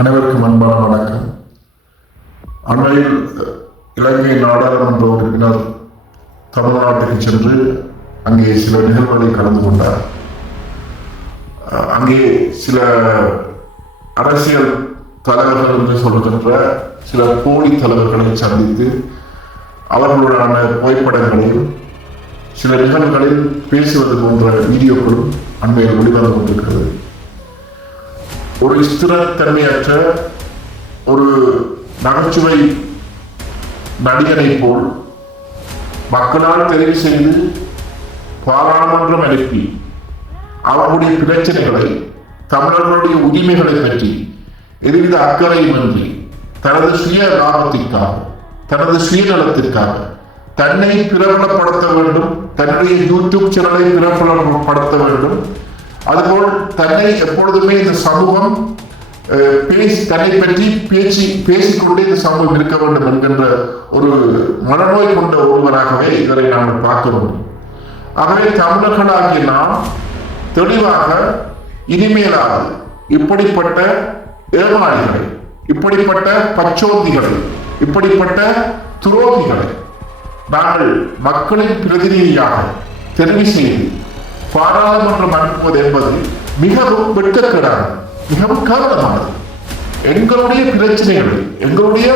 அனைவருக்கும் அன்பான வணக்கம். அண்மையில் இலங்கை நாடாளுமன்ற உறுப்பினர் தமிழ்நாட்டுக்கு சென்று அங்கே சில நிகழ்வுகளை கலந்து கொண்டார். அங்கே சில அரசியல் தலைவர்கள் என்று சொல்கின்ற சில போலி தலைவர்களை சந்தித்து அவர்களுடனான புகைப்படங்களையும் சில நிகழ்வுகளில் பேசுவது போன்ற வீடியோக்களும் அண்மையில் வெளிவந்து கொண்டிருக்கிறது. ஒரு ஸ்திரத்தன்மையற்ற ஒரு நகைச்சுவை நடிகனை போல் மக்களால் தெரிவு செய்து பாராளுமன்றம் அனுப்பி அவர்களுடைய பிரச்சனைகளை, தமிழர்களுடைய உரிமைகளை பற்றி எதுவித அக்கறையுமின்றி தனது சுய லாபத்திற்காக, தனது சுயநலத்திற்காக தன்னை பிரபலப்படுத்த வேண்டும், தன்னுடைய யூடியூப் சேனலை பிரபலப்படுத்த வேண்டும், அதுபோல் தன்னை எப்பொழுதுமே இந்த சமூகம் தன்னை பற்றி பேசிக்கொண்டே இந்த சமூகம் இருக்க வேண்டும் என்கின்ற ஒரு மனநோய் கொண்ட ஒருவராகவே இவரை நாங்கள் பார்க்க முடியும். ஆகவே தமிழர்களாகிய நாம் தெளிவாக இனிமேலாவது இப்படிப்பட்ட ஏமாளிகளை, இப்படிப்பட்ட பச்சோந்திகளை, இப்படிப்பட்ட துரோகிகளை நாங்கள் மக்களின் பிரதிநிதியாக தெரிவு செய்து பாராளுமன்றம் அனுப்புவது என்பது மிகவும் வெட்கக்கேடானது, மிகவும் கேவலமானது. எங்களுடைய பிரச்சனைகளை, எங்களுடைய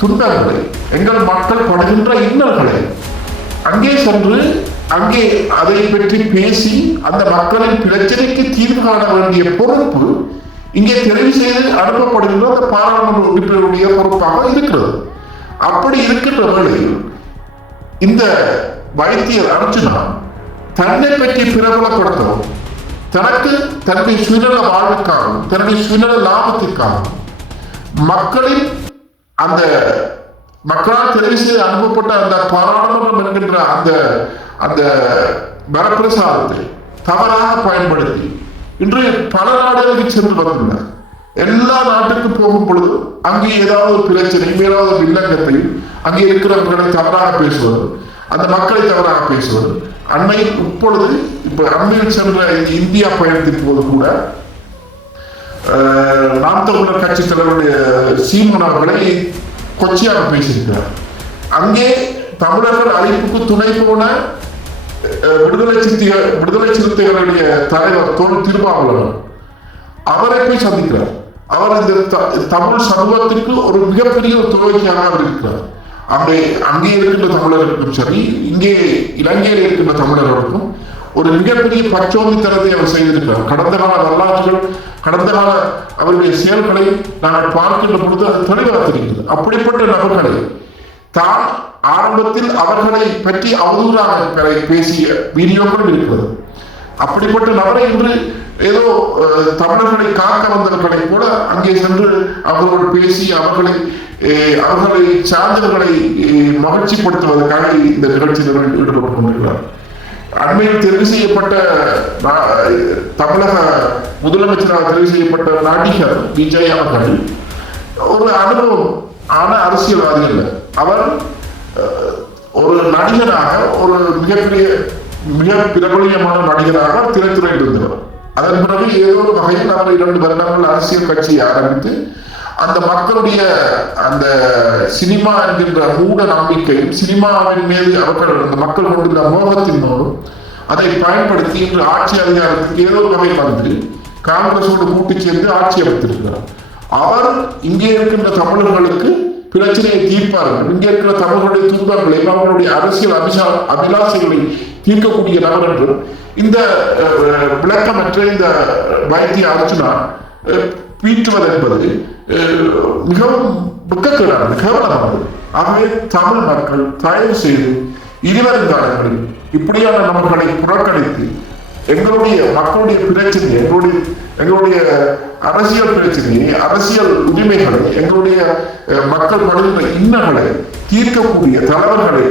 துன்பங்களை, எங்கள் மக்கள் படுகின்ற இன்னல்களை அங்கே சென்று அங்கே அதை பற்றி பேசி அந்த மக்களின் பிரச்சனைக்கு தீர்வு காண வேண்டிய பொறுப்பு இங்கே தெரிவு செய்து அனுப்பப்படுகின்ற அந்த பாராளுமன்ற உறுப்பினருடைய பொறுப்பாக இருக்கிறது. அப்படி இருக்கின்ற வேளையில் இந்த வைத்தியர் அர்ச்சுனா தன்னை பற்றி பிரபலப்படுத்தவும், தன்னுடைய சுயநல வாழ்வுக்காகவும், தன்னுடைய சுயநல லாபத்திற்காகவும் மக்களின் அந்த மக்களால் தெரிவு செய்து அனுப்பப்பட்ட அந்த பாராளுமன்றம் என்கின்ற அந்த வரப்பிரசாதத்தை தவறாக பயன்படுத்தி இன்று பல நாடுகளுக்கு சென்று வந்துள்ளார். எல்லா நாட்டுக்கும் போகும் பொழுது அங்கே ஏதாவது ஒரு பிரச்சனை, ஏதாவது ஒரு வில்லங்கத்தையும் அங்கே இருக்கிறவர்களை தவறாக பேசுவது, அந்த மக்களை தவறாக பேசுவது. அண்மையில் அண்மையில் சென்ற இந்தியா பயணத்தின் போது கூட நாம் தமிழர் கட்சி தலைவருடைய சீமான் அவர்களை கொச்சையாக பேசியிருக்கிறார். அங்கே தமிழர்கள் அழைப்புக்கு துணை போன விடுதலை சிறுத்தைகளுடைய தலைவர் தொல் திருமாவளவன் அவரை போய் சந்திக்கிறார். அவர் இந்த தமிழ் சமூகத்திற்கு ஒரு மிகப்பெரிய ஒரு துரோகியாக அவர் இருக்கிறார். அங்கே இருக்கின்ற தமிழர்களுக்கும் சரி, இங்கே இலங்கையில் இருக்கின்ற தமிழர்களுக்கும் ஒரு மிகப்பெரிய பச்சோந்தித்தனத்தை அவர் செய்திருக்கிறார். கடந்த கால வரலாற்றுகள், கடந்த கால அவருடைய செயல்களை நாங்கள் பார்க்கின்ற பொழுது அது தெளிவாக தெரிகிறது. அப்படிப்பட்ட நபர்களை தான் ஆரம்பத்தில் அவர்களை பற்றி அவதூறாக பேசிய வீடியோக்கள் இருக்கிறது. அப்படிப்பட்ட நபரை இன்று ஏதோ தமிழர்களை காக்க வந்தவர்களை போல அங்கே சென்று அவர்களோடு பேசி அவர்களை சார்ந்தவர்களை மகிழ்ச்சிப்படுத்துவதற்காக இந்த நிகழ்ச்சியில் ஈடுபட்டுக் கொண்டிருக்கிறார். அண்மையில் தெரிவு செய்யப்பட்ட தமிழக முதலமைச்சராக தெரிவு செய்யப்பட்ட நடிகர் விஜய் அவர்கள் ஒரு அனுபவம் ஆன அரசியல்வாதி அல்ல. அவர் ஒரு நடிகராக, ஒரு மிக பிரபலியமான நடிகராக திரைத்துறையில் இருந்தவர். அதன் பிறகு ஏதோ ஒரு வகையில் அவர் 2 வருடங்கள் அரசியல் கட்சியை ஆரம்பித்து அந்த மக்களுடைய அந்த சினிமா என்கின்ற மூட நம்பிக்கையும், சினிமாவின் மீது அவர்கள் அந்த மக்கள் கொண்டுள்ள மோகத்தின் மூலம் அதை பயன்படுத்தி இன்று ஆட்சி அதிகாரத்துக்கு ஏதோ ஒரு வகை வந்து காங்கிரஸோடு கூட்டி சேர்ந்து ஆட்சி அமைத்திருக்கிறார். அவர் இங்கே இருக்கின்ற தமிழர்களுக்கு பிரச்சனையை தீர்ப்பார்கள், இங்கே இருக்கிற தமிழர்களுடைய துன்பங்களை, அவர்களுடைய அரசியல் அபிலாசைகளை தீர்க்கக்கூடிய நபர் என்றும் இந்த விளக்கமற்ற இந்த வைத்திய அர்ச்சுனா பீற்றுவது என்பது மிகவும் துக்கக்கேடானது, கேவலமானது. ஆகவே தமிழ் மக்கள் தயவு செய்து இருவரும் காலங்களில் இப்படியான நபர்களை புறக்கணித்து எங்களுடைய மக்களுடைய பிரச்சனையை, எங்களுடைய அரசியல் பிரச்சனையை, அரசியல் உரிமைகளை, எங்களுடைய மக்கள் படுகின்ற இன்னல்களை தீர்க்கக்கூடிய தலைவர்களை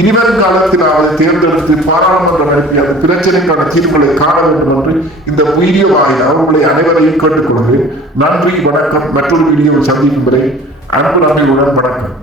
இனிவரும் காலத்திலாவது தேர்ந்தெடுத்து பாராளுமன்றம் அனுப்பி அந்த பிரச்சனைக்கான தீர்வுகளை காண வேண்டும் என்று இந்த வீடியோ வாயில் அவர்களை அனைவரையும் கேட்டுக்கொள்கிறேன். நன்றி, வணக்கம். மற்றொரு வீடியோவை சந்திக்கும் வரை அன்பு நன்றியுடன் வணக்கம்.